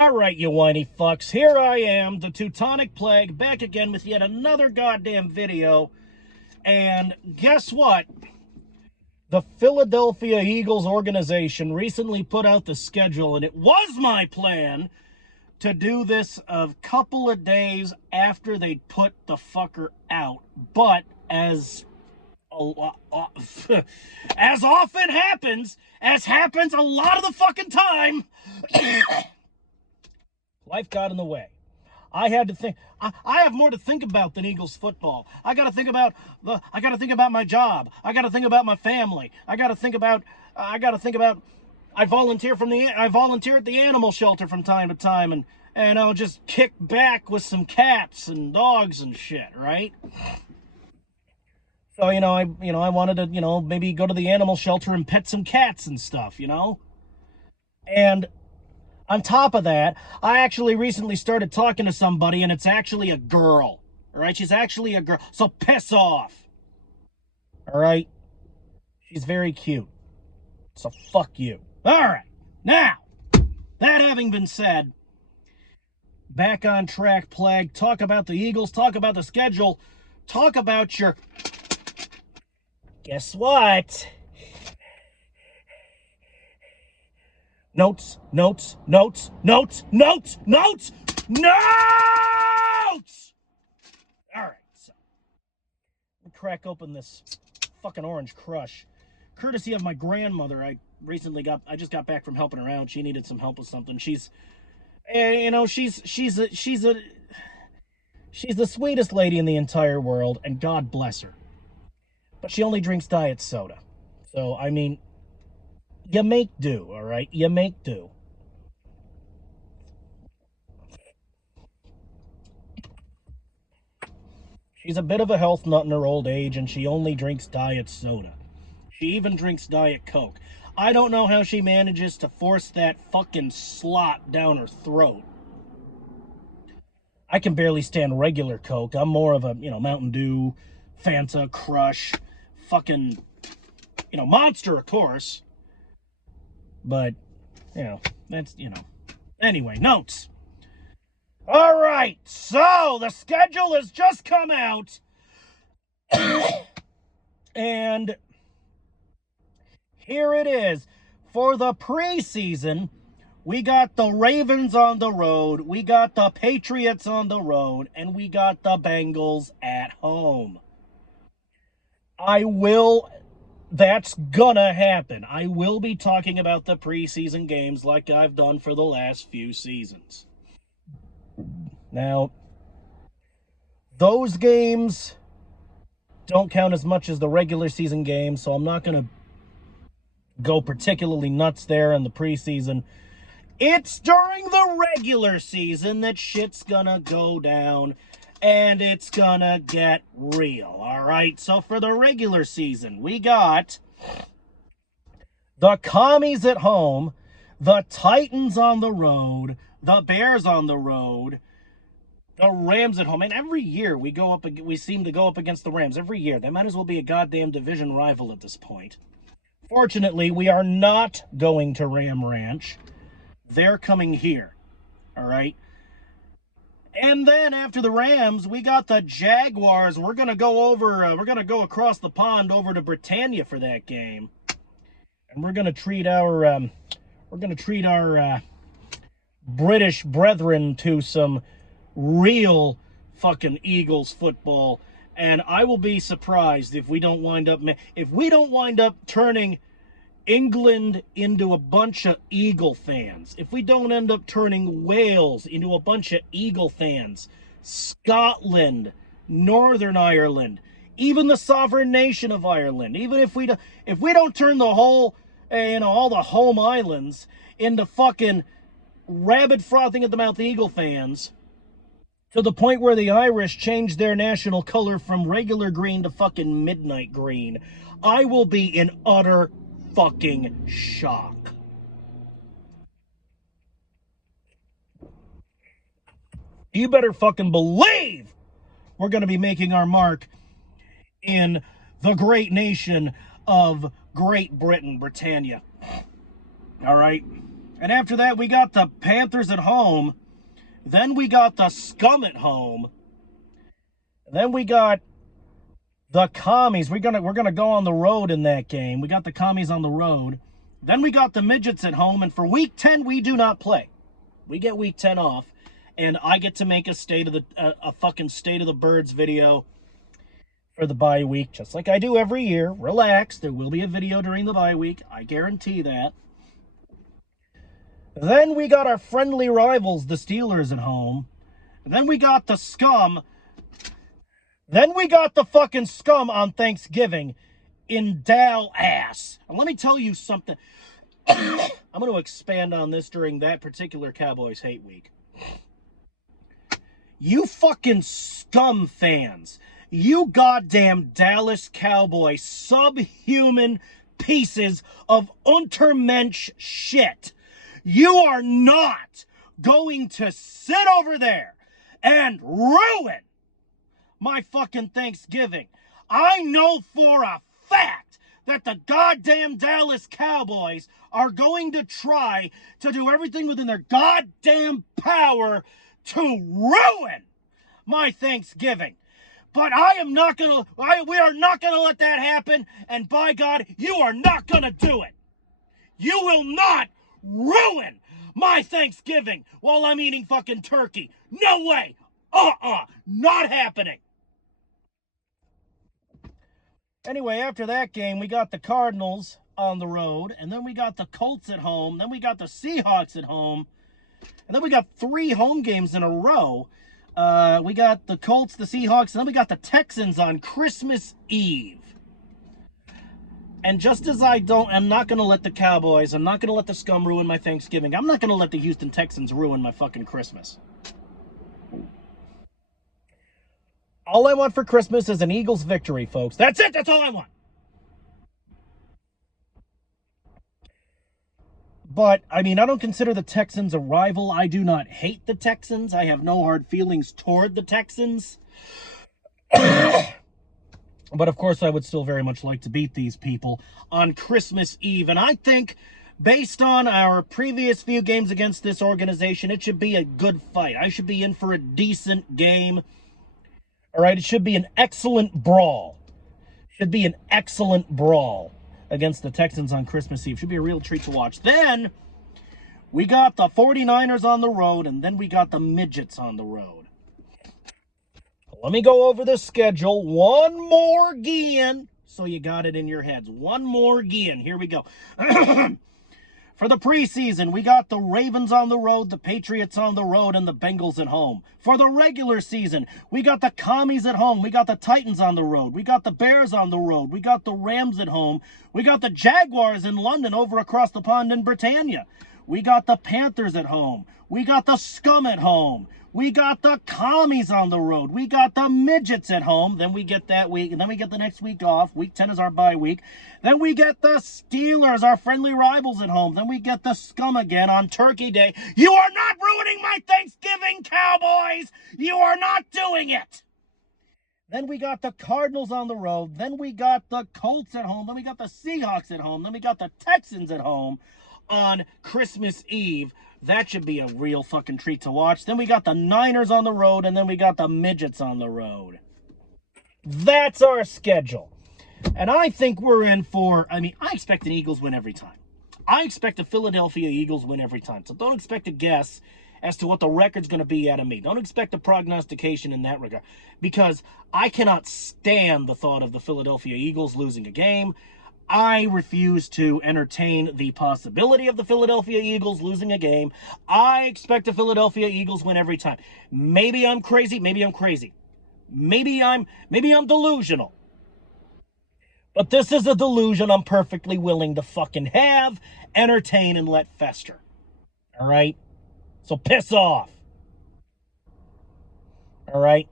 All right, you whiny fucks. Here I am, the Teutonic Plague, back again with yet another goddamn video. And guess what? The Philadelphia Eagles organization recently put out the schedule, and it was my plan to do this a couple of days after they put the fucker out. But as often happens, as happens a lot of the fucking time, life got in the way. I had to think. I have more to think about than Eagles football. I got to think about my job. I got to think about my family. I got to think about. I volunteer at the animal shelter from time to time, and I'll just kick back with some cats and dogs and shit, right? So I wanted to maybe go to the animal shelter and pet some cats and stuff, and. On top of that, I actually recently started talking to somebody, and it's actually a girl. All right? She's actually a girl. So piss off. All right? She's very cute. So fuck you. All right. Now, that having been said, back on track, Plague. Talk about the Eagles. Talk about the schedule. Talk about your... Guess what? Notes. All right, so let me crack open this fucking Orange Crush, courtesy of my grandmother. I just got back from helping her out. She needed some help with something. She's the sweetest lady in the entire world, and God bless her. But she only drinks diet soda. So I mean, you make do, all right? You make do. She's a bit of a health nut in her old age, and she only drinks diet soda. She even drinks Diet Coke. I don't know how she manages to force that fucking slot down her throat. I can barely stand regular Coke. I'm more of a, Mountain Dew, Fanta, Crush, fucking, Monster, of course. But, that's, Anyway, notes. All right, so the schedule has just come out. And here it is. For the preseason, we got the Ravens on the road, we got the Patriots on the road, and we got the Bengals at home. That's gonna happen. I will be talking about the preseason games like I've done for the last few seasons. Now, those games don't count as much as the regular season games, so I'm not gonna go particularly nuts there in the preseason. It's during the regular season that shit's gonna go down, and it's gonna get real, all right? So for the regular season, we got the Commies at home, the Titans on the road, the Bears on the road, the Rams at home. And every year we seem to go up against the Rams. Every year. They might as well be a goddamn division rival at this point. Fortunately, we are not going to Ram Ranch. They're coming here, all right? And then after the Rams, we got the Jaguars. We're going to go across the pond over to Britannia for that game. And we're going to treat our British brethren to some real fucking Eagles football. And I will be surprised if we don't wind up turning England into a bunch of Eagle fans. If we don't end up turning Wales into a bunch of Eagle fans, Scotland, Northern Ireland, even the sovereign nation of Ireland, even if we don't turn the whole, all the home islands into fucking rabid frothing at the mouth Eagle fans, to the point where the Irish change their national color from regular green to fucking midnight green, I will be in utter fucking shock. You better fucking believe we're going to be making our mark in the great nation of Great Britain, Britannia. All right? And after that, we got the Panthers at home. Then we got the Scum at home. Then we got the Commies. We're gonna go on the road in that game. We got the Commies on the road. Then we got the Midgets at home. And for Week 10, we do not play. We get Week 10 off, and I get to make a fucking State of the Birds video for the bye week, just like I do every year. Relax, there will be a video during the bye week. I guarantee that. Then we got our friendly rivals, the Steelers, at home. And then we got the Scum. Then we got the fucking Scum on Thanksgiving in Dallas. And let me tell you something. I'm going to expand on this during that particular Cowboys hate week. You fucking Scum fans. You goddamn Dallas Cowboys subhuman pieces of Untermensch shit. You are not going to sit over there and ruin my fucking Thanksgiving. I know for a fact that the goddamn Dallas Cowboys are going to try to do everything within their goddamn power to ruin my Thanksgiving. But we are not going to let that happen, and by God, you are not going to do it. You will not ruin my Thanksgiving while I'm eating fucking turkey. No way. Not happening. Anyway, after that game, we got the Cardinals on the road, and then we got the Colts at home, then we got the Seahawks at home, and then we got 3 home games in a row. We got the Colts, the Seahawks, and then we got the Texans on Christmas Eve. And just as I'm not going to let the Cowboys, I'm not going to let the Scum ruin my Thanksgiving, I'm not going to let the Houston Texans ruin my fucking Christmas. All I want for Christmas is an Eagles victory, folks. That's it. That's all I want. But, I mean, I don't consider the Texans a rival. I do not hate the Texans. I have no hard feelings toward the Texans. But, of course, I would still very much like to beat these people on Christmas Eve. And I think, based on our previous few games against this organization, it should be a good fight. I should be in for a decent game. All right, it should be an excellent brawl. Should be an excellent brawl against the Texans on Christmas Eve. Should be a real treat to watch. Then we got the 49ers on the road, and then we got the Midgets on the road. Let me go over the schedule one more again, so you got it in your heads. One more again. Here we go. For the preseason, we got the Ravens on the road, the Patriots on the road, and the Bengals at home. For the regular season, we got the Commies at home. We got the Titans on the road. We got the Bears on the road. We got the Rams at home. We got the Jaguars in London over across the pond in Britannia. We got the Panthers at home. We got the Scum at home. We got the Commies on the road. We got the Midgets at home. Then we get that week, and then we get the next week off. Week 10 is our bye week. Then we get the Steelers, our friendly rivals, at home. Then we get the Scum again on Turkey Day. You are not ruining my Thanksgiving, Cowboys! You are not doing it! Then we got the Cardinals on the road. Then we got the Colts at home. Then we got the Seahawks at home. Then we got the Texans at home on Christmas Eve. That should be a real fucking treat to watch. Then we got the Niners on the road, and then we got the Midgets on the road. That's our schedule. And I think we're in for, I expect an Eagles win every time. I expect a Philadelphia Eagles win every time. So don't expect a guess as to what the record's going to be out of me. Don't expect a prognostication in that regard. Because I cannot stand the thought of the Philadelphia Eagles losing a game. I refuse to entertain the possibility of the Philadelphia Eagles losing a game. I expect the Philadelphia Eagles win every time. Maybe I'm crazy. Maybe I'm crazy. Maybe I'm delusional. But this is a delusion I'm perfectly willing to fucking have, entertain, and let fester. All right? So piss off. All right?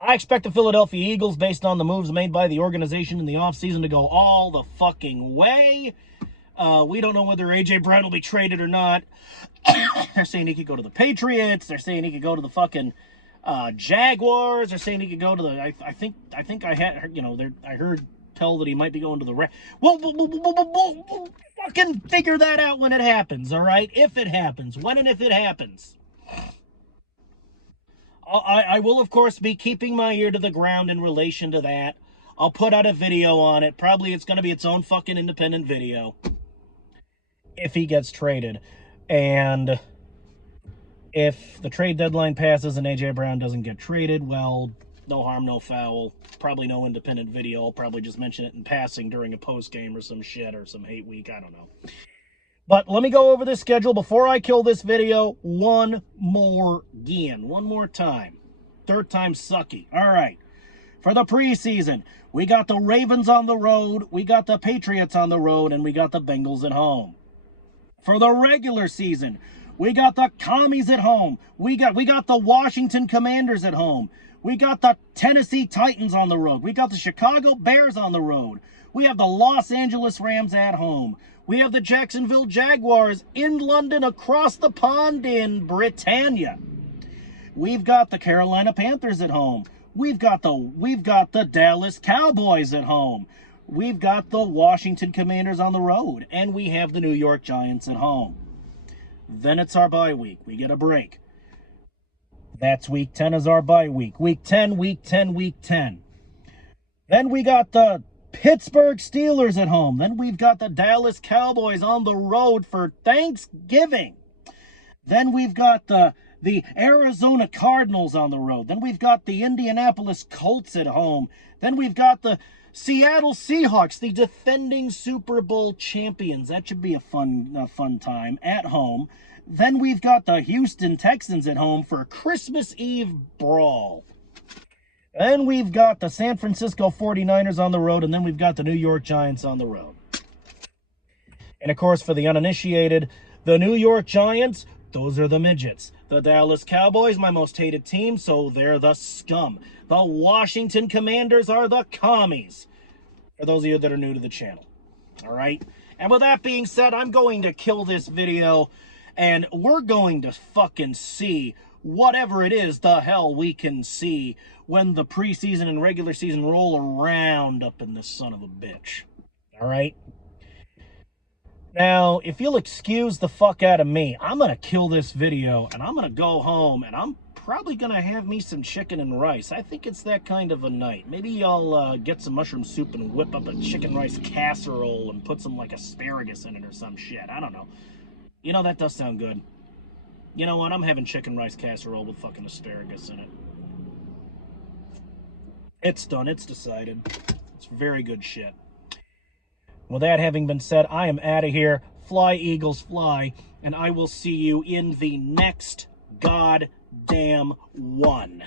I expect the Philadelphia Eagles, based on the moves made by the organization in the offseason, to go all the fucking way. We don't know whether A.J. Brown will be traded or not. They're saying he could go to the Patriots. They're saying he could go to the fucking Jaguars. They're saying he could go to the... I think I had... I heard tell that he might be going to the... Whoa, fucking figure that out when it happens, all right? If it happens. When and if it happens. I will, of course, be keeping my ear to the ground in relation to that. I'll put out a video on it. Probably it's going to be its own fucking independent video. If he gets traded. And if the trade deadline passes and A.J. Brown doesn't get traded, well, no harm, no foul. Probably no independent video. I'll probably just mention it in passing during a post-game or some shit or some hate week. I don't know. But let me go over this schedule before I kill this video one more time. Third time's sucky. All right. For the preseason, we got the Ravens on the road, we got the Patriots on the road, and we got the Bengals at home. For the regular season, we got the Commies at home. We got the Washington Commanders at home. We got the Tennessee Titans on the road. We got the Chicago Bears on the road. We have the Los Angeles Rams at home. We have the Jacksonville Jaguars in London, across the pond in Britannia. We've got the Carolina Panthers at home. We've got the Dallas Cowboys at home. We've got the Washington Commanders on the road. And we have the New York Giants at home. Then it's our bye week. We get a break. That's week 10 is our bye week. Week 10, week 10, week 10. Then we got the Pittsburgh Steelers at home. Then we've got the Dallas Cowboys on the road for Thanksgiving. Then we've got the Arizona Cardinals on the road. Then we've got the Indianapolis Colts at home. Then we've got the Seattle Seahawks, the defending Super Bowl champions. That should be a fun time at home. Then we've got the Houston Texans at home for Christmas Eve brawl. Then we've got the San Francisco 49ers on the road, and then we've got the New York Giants on the road. And, of course, for the uninitiated, the New York Giants, those are the midgets. The Dallas Cowboys, my most hated team, so they're the scum. The Washington Commanders are the commies, for those of you that are new to the channel. All right? And with that being said, I'm going to kill this video, and we're going to fucking see whatever it is the hell we can see when the preseason and regular season roll around up in this son of a bitch. All right? Now, if you'll excuse the fuck out of me, I'm going to kill this video, and I'm going to go home, and I'm probably going to have me some chicken and rice. I think it's that kind of a night. Maybe I'll get some mushroom soup and whip up a chicken rice casserole and put some, like, asparagus in it or some shit. I don't know. You know, that does sound good. You know what? I'm having chicken rice casserole with fucking asparagus in it. It's done. It's decided. It's very good shit. With that having been said, I am out of here. Fly, Eagles, fly. And I will see you in the next goddamn one.